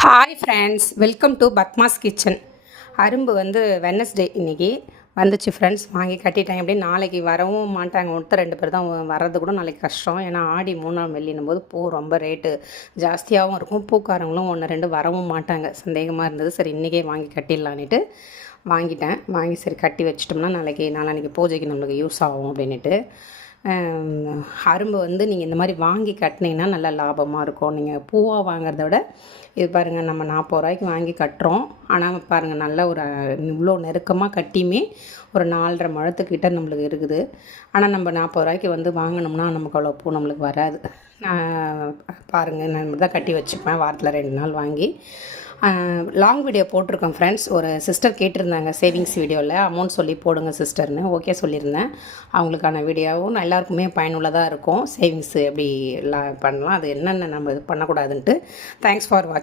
Hi friends, welcome to Padma's kitchen. அரும்பு வந்து Wednesday இன்றைக்கி வந்துச்சு ஃப்ரெண்ட்ஸ். வாங்கி கட்டிட்டேன். எப்படி நாளைக்கு வரவும் மாட்டாங்க, ஒருத்தர் 2 பேர் தான் வர்றது கூட நாளைக்கு கஷ்டம். ஏன்னா ஆடி 3ஆம் வெள்ளினும் போது பூ ரொம்ப ரேட்டு ஜாஸ்தியாகவும் இருக்கும். பூக்காரங்களும் 1 2 வரவும் மாட்டாங்க. சந்தேகமாக இருந்தது. சரி இன்றைக்கே வாங்கி கட்டிடலான்ட்டு வாங்கிட்டேன். வாங்கி சரி கட்டி வச்சிட்டோம்னா நாளைக்கு பூஜைக்கு நம்மளுக்கு யூஸ் ஆகும் அப்படின்ட்டு. அரும்பு வந்து நீங்கள் இந்த மாதிரி வாங்கி கட்டினீங்கன்னா நல்லா லாபமாக இருக்கும். நீங்கள் பூவாக வாங்குறத விட இது பாருங்கள், நம்ம 40 ரூபாய்க்கு வாங்கி கட்டுறோம். ஆனால் பாருங்கள், நல்லா ஒரு இவ்வளோ நெருக்கமாக கட்டியுமே ஒரு 4.5 முழத்துக்கிட்ட நம்மளுக்கு இருக்குது. ஆனால் நம்ம 40 ரூபாய்க்கு வந்து வாங்கினோம்னா நமக்கு அவ்வளோ பூ நம்மளுக்கு வராது. பாருங்கள், நான் தான் கட்டி வச்சுப்பேன் வாரத்தில் 2 நாள் வாங்கி. லாங் வீடியோ போட்டிருக்கோம் ஃப்ரெண்ட்ஸ். ஒரு சிஸ்டர் கேட்டிருந்தாங்க சேவிங்ஸ் வீடியோவில் அமௌண்ட் சொல்லி போடுங்க சிஸ்டர்னு. ஓகே சொல்லியிருந்தேன். அவங்களுக்கான வீடியோவும் எல்லாருக்குமே பயனுள்ளதாக இருக்கும். சேவிங்ஸ் எப்படி பண்ணலாம், அது என்னென்ன நம்ம இது பண்ணக்கூடாதுன்ட்டு. தேங்க்ஸ் ஃபார் வாட்சிங்.